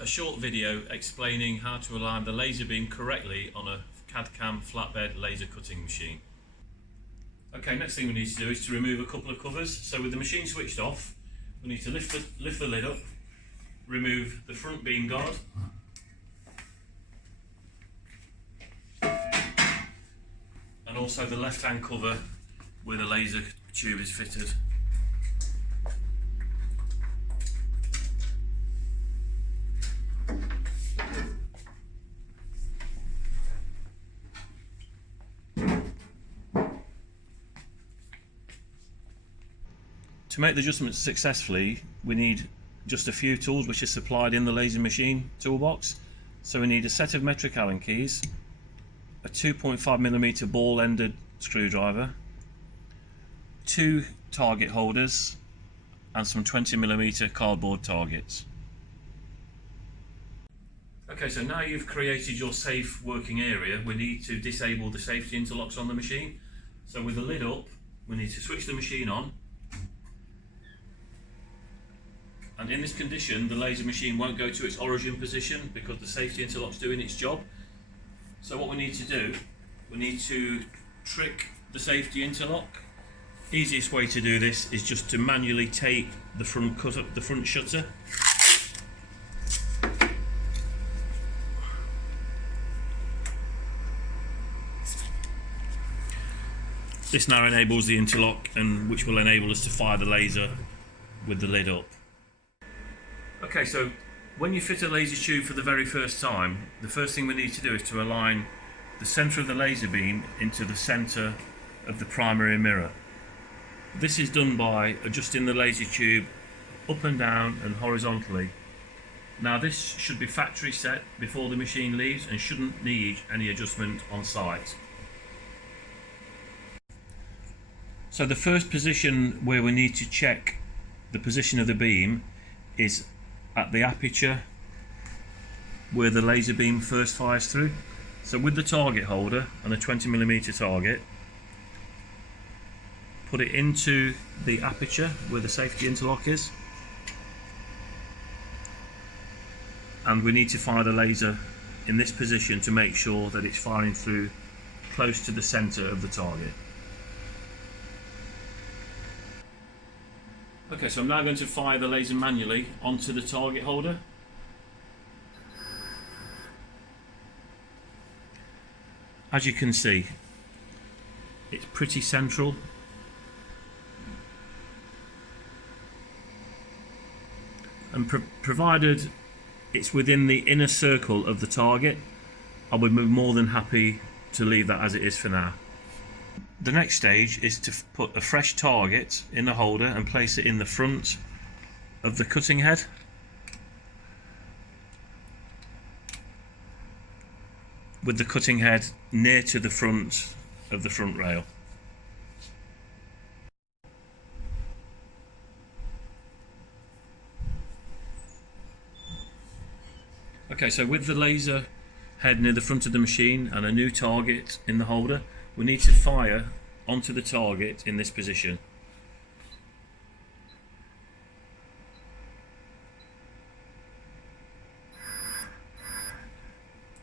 a short video explaining how to align the laser beam correctly on a CAD/CAM flatbed laser cutting machine. Okay, next thing we need to do is to remove a couple of covers. So with the machine switched off, we need to lift the lid up, remove the front beam guard, and also the left hand cover where the laser tube is fitted. To make the adjustments successfully, we need just a few tools which are supplied in the laser machine toolbox. So we need a set of metric Allen keys, a 2.5mm ball-ended screwdriver, 2 target holders, and some 20mm cardboard targets. Okay, so now you've created your safe working area, we need to disable the safety interlocks on the machine. So with the lid up, we need to switch the machine on. And in this condition, the laser machine won't go to its origin position because the safety interlock's doing its job. So what we need to do, we need to trick the safety interlock. Easiest way to do this is just to manually tape the front shutter. This now enables the interlock, and which will enable us to fire the laser with the lid up. Okay, so when you fit a laser tube for the very first time, the first thing we need to do is to align the centre of the laser beam into the centre of the primary mirror. This is done by adjusting the laser tube up and down and horizontally. Now this should be factory set before the machine leaves and shouldn't need any adjustment on site. So the first position where we need to check the position of the beam is at the aperture where the laser beam first fires through. So with the target holder and a 20mm target, put it into the aperture where the safety interlock is, and we need to fire the laser in this position to make sure that it's firing through close to the centre of the target. Okay, so I'm now going to fire the laser manually onto the target holder. As you can see, it's pretty central. And provided it's within the inner circle of the target, I would be more than happy to leave that as it is for now. The next stage is to put a fresh target in the holder and place it in the front of the cutting head. With the cutting head near to the front of the front rail. Okay, so with the laser head near the front of the machine and a new target in the holder, we need to fire onto the target in this position.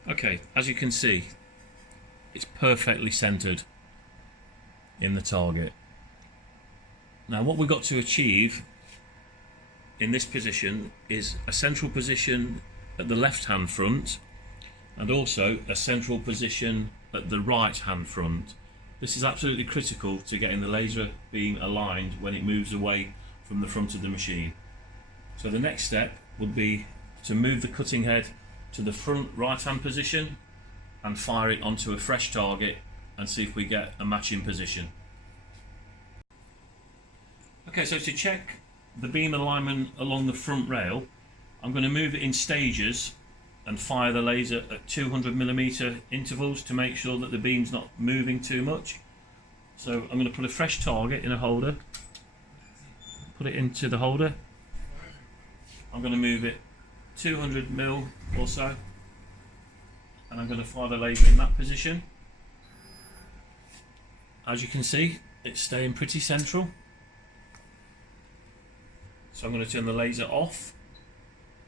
Okay, as you can see, it's perfectly centered in the target. Now what we've got to achieve in this position is a central position at the left hand front and also a central position at the right hand front. This is absolutely critical to getting the laser beam aligned when it moves away from the front of the machine. So the next step would be to move the cutting head to the front right hand position and fire it onto a fresh target and see if we get a matching position. Okay, so to check the beam alignment along the front rail, I'm going to move it in stages and fire the laser at 200mm intervals to make sure that the beam's not moving too much. So I'm going to put a fresh target in a holder, put it into the holder. I'm going to move it 200mm or so, and I'm going to fire the laser in that position. As you can see, it's staying pretty central. So I'm going to turn the laser off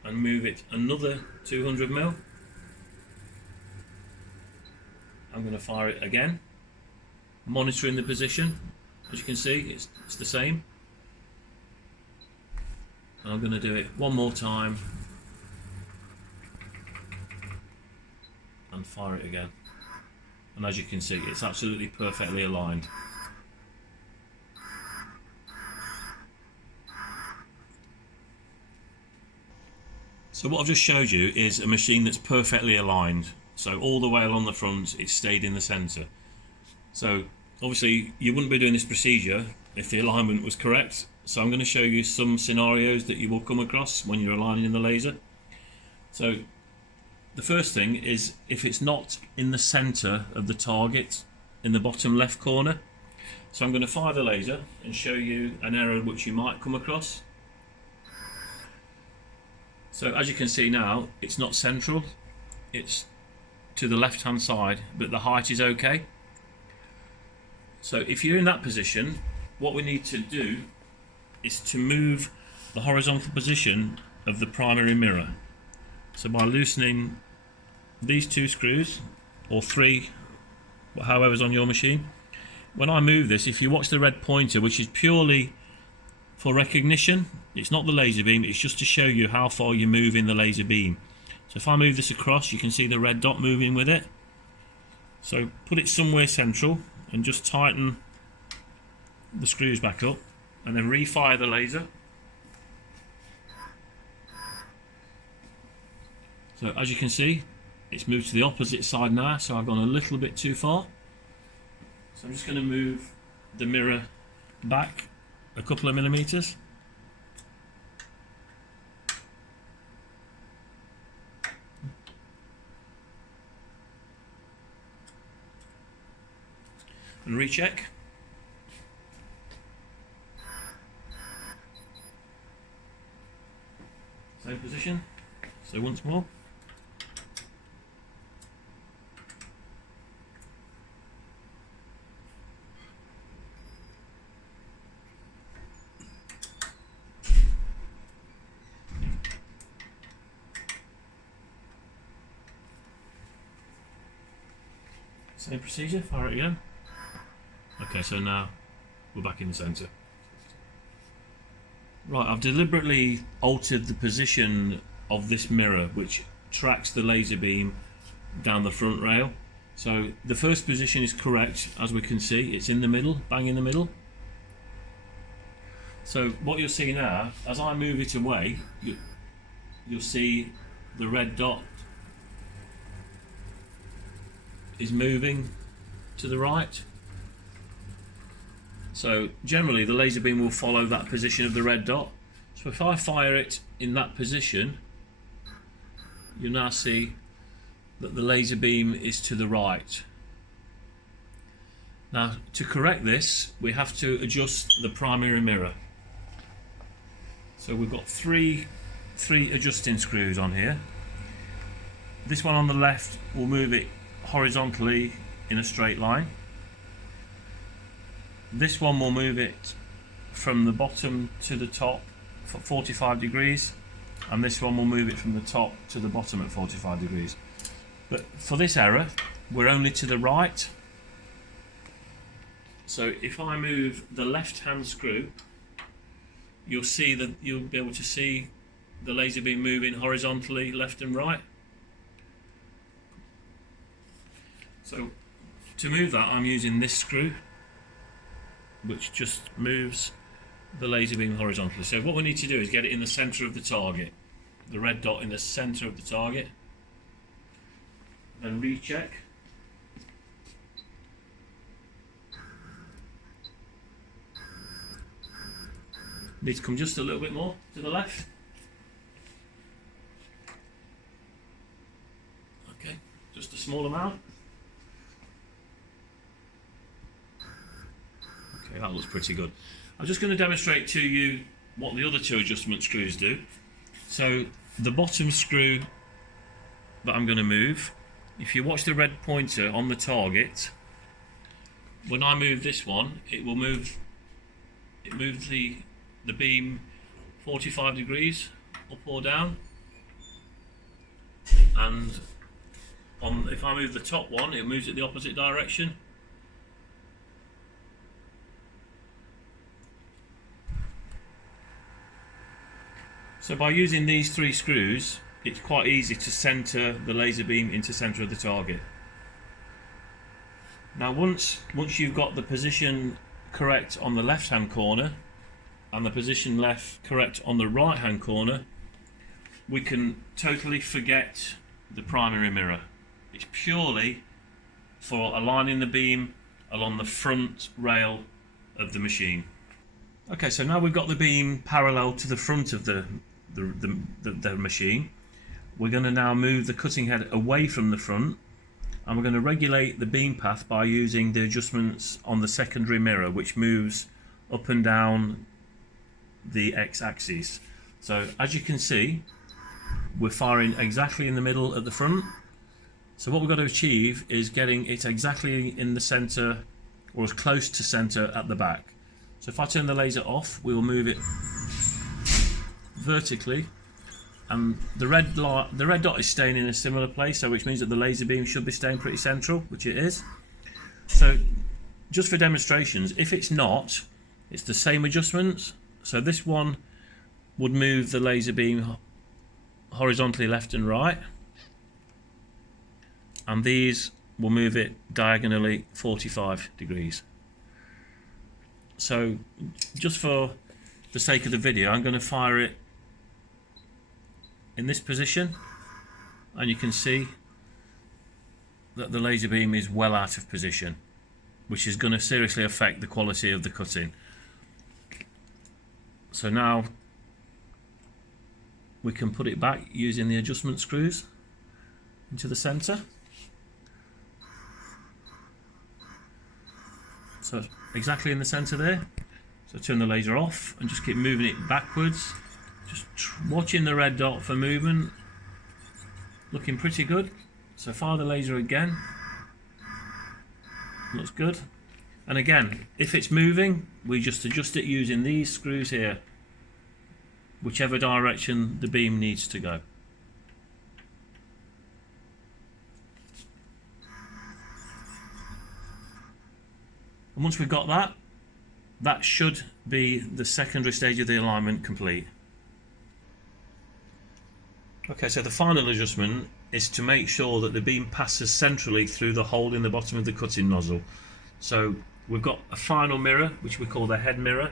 and move it another 200 mil. I'm going to fire it again, monitoring the position. As you can see, it's the same. And I'm going to do it one more time and fire it again. And as you can see, it's absolutely perfectly aligned. So what I've just showed you is a machine that's perfectly aligned. So all the way along the front, it's stayed in the centre. So obviously you wouldn't be doing this procedure if the alignment was correct. So I'm going to show you some scenarios that you will come across when you're aligning the laser. So the first thing is if it's not in the centre of the target in the bottom left corner. So I'm going to fire the laser and show you an error which you might come across. So as you can see now, it's not central, it's to the left hand side, but the height is okay. So if you're in that position, what we need to do is to move the horizontal position of the primary mirror. So by loosening these two screws, or three, however's on your machine. When I move this, if you watch the red pointer, which is purely for recognition, it's not the laser beam, it's just to show you how far you move in the laser beam. So if I move this across, you can see the red dot moving with it. So put it somewhere central and just tighten the screws back up and then refire the laser. So as you can see, it's moved to the opposite side now, so I've gone a little bit too far. So I'm just going to move the mirror back a couple of millimeters. And recheck. Same position. So once more. Same procedure, fire it again. Okay, so now we're back in the centre. Right, I've deliberately altered the position of this mirror which tracks the laser beam down the front rail. So the first position is correct, as we can see, it's in the middle, bang in the middle. So what you'll see now, as I move it away, you'll see the red dot is moving to the right. So generally the laser beam will follow that position of the red dot. So if I fire it in that position, you'll now see that the laser beam is to the right. Now to correct this, we have to adjust the primary mirror. So we've got three adjusting screws on here. This one on the left will move it horizontally in a straight line. This one will move it from the bottom to the top for 45 degrees, and this one will move it from the top to the bottom at 45 degrees. But for this error, we're only to the right. So if I move the left hand screw, you'll be able to see the laser beam moving horizontally left and right. So to move that, I'm using this screw, which just moves the laser beam horizontally. So what we need to do is get it in the centre of the target, the red dot in the centre of the target, then recheck. Need to come just a little bit more to the left. Okay, just a small amount. Okay, that looks pretty good. I'm just going to demonstrate to you what the other two adjustment screws do. So the bottom screw that I'm going to move, if you watch the red pointer on the target, when I move this one, it moves the beam 45 degrees up or down. and if I move the top one, it moves it the opposite direction. So by using these 3 screws, it's quite easy to centre the laser beam into centre of the target. Now once you've got the position correct on the left hand corner and the position correct on the right hand corner, we can totally forget the primary mirror. It's purely for aligning the beam along the front rail of the machine. Okay, so now we've got the beam parallel to the front of the machine. We're going to now move the cutting head away from the front, and we're going to regulate the beam path by using the adjustments on the secondary mirror, which moves up and down the x-axis. So as you can see, we're firing exactly in the middle at the front. So what we've got to achieve is getting it exactly in the center, or as close to center at the back. So if I turn the laser off, we will move it vertically, and the red dot is staying in a similar place, so which means that the laser beam should be staying pretty central, which it is. So just for demonstrations, if it's not, it's the same adjustments. So this one would move the laser beam horizontally left and right, and these will move it diagonally 45 degrees. So just for the sake of the video, I'm going to fire it in this position, and you can see that the laser beam is well out of position, which is going to seriously affect the quality of the cutting. So now we can put it back using the adjustment screws into the center. So exactly in the center there. So turn the laser off and just keep moving it backwards. Just watching the red dot for movement. Looking pretty good. So fire the laser again. Looks good. And again, if it's moving, we just adjust it using these screws here, whichever direction the beam needs to go. And once we've got that, that should be the secondary stage of the alignment complete. Okay, so the final adjustment is to make sure that the beam passes centrally through the hole in the bottom of the cutting nozzle. So we've got a final mirror, which we call the head mirror,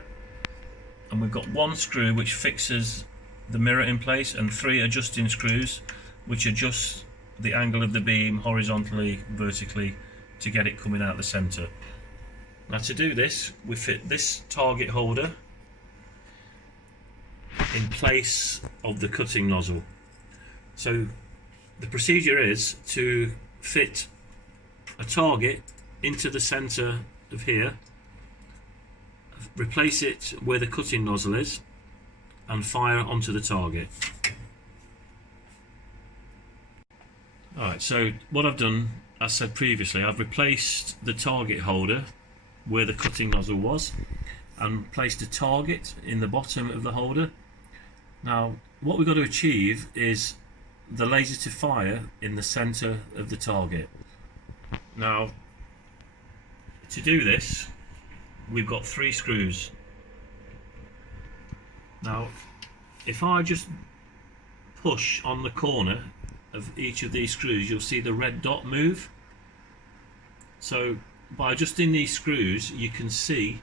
and we've got 1 screw which fixes the mirror in place, and 3 adjusting screws which adjust the angle of the beam horizontally, vertically, to get it coming out the center. Now to do this, we fit this target holder in place of the cutting nozzle. So the procedure is to fit a target into the center of here, replace it where the cutting nozzle is, and fire onto the target. Alright, so what I've done, as said previously, I've replaced the target holder where the cutting nozzle was and placed a target in the bottom of the holder. Now what we've got to achieve is the laser to fire in the center of the target. Now to do this, we've got 3 screws. Now if I just push on the corner of each of these screws, you'll see the red dot move. So by adjusting these screws, you can see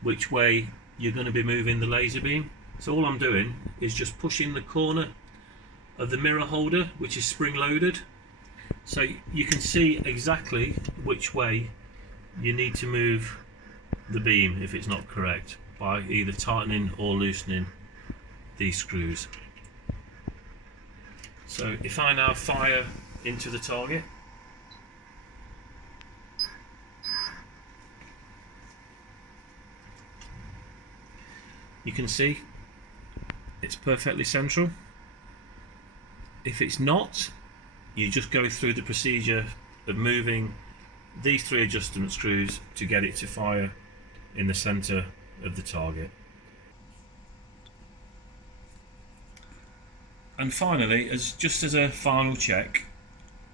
which way you're going to be moving the laser beam. So all I'm doing is just pushing the corner of the mirror holder, which is spring loaded, so you can see exactly which way you need to move the beam if it's not correct, by either tightening or loosening these screws. So if I now fire into the target, you can see it's perfectly central. If it's not, you just go through the procedure of moving these 3 adjustment screws to get it to fire in the center of the target. And finally, just as a final check,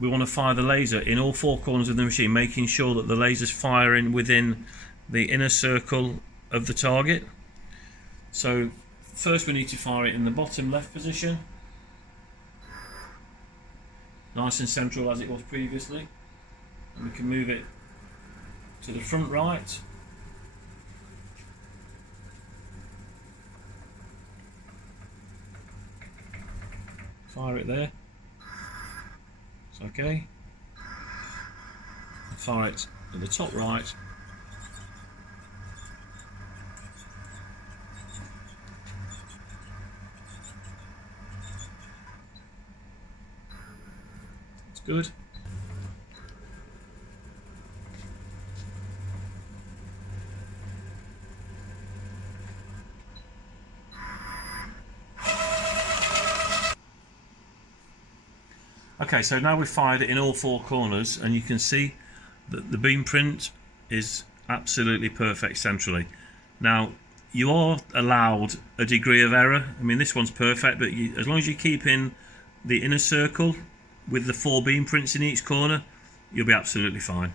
we want to fire the laser in all four corners of the machine, making sure that the laser's firing within the inner circle of the target. So first we need to fire it in the bottom left position, nice and central as it was previously, and we can move it to the front right, fire it there, it's okay, and fire it at the top right, it's good. Okay, so now we've fired it in all four corners, and you can see that the beam print is absolutely perfect centrally. Now, you are allowed a degree of error. I mean, this one's perfect, but as long as you keep in the inner circle with the 4 beam prints in each corner, you'll be absolutely fine.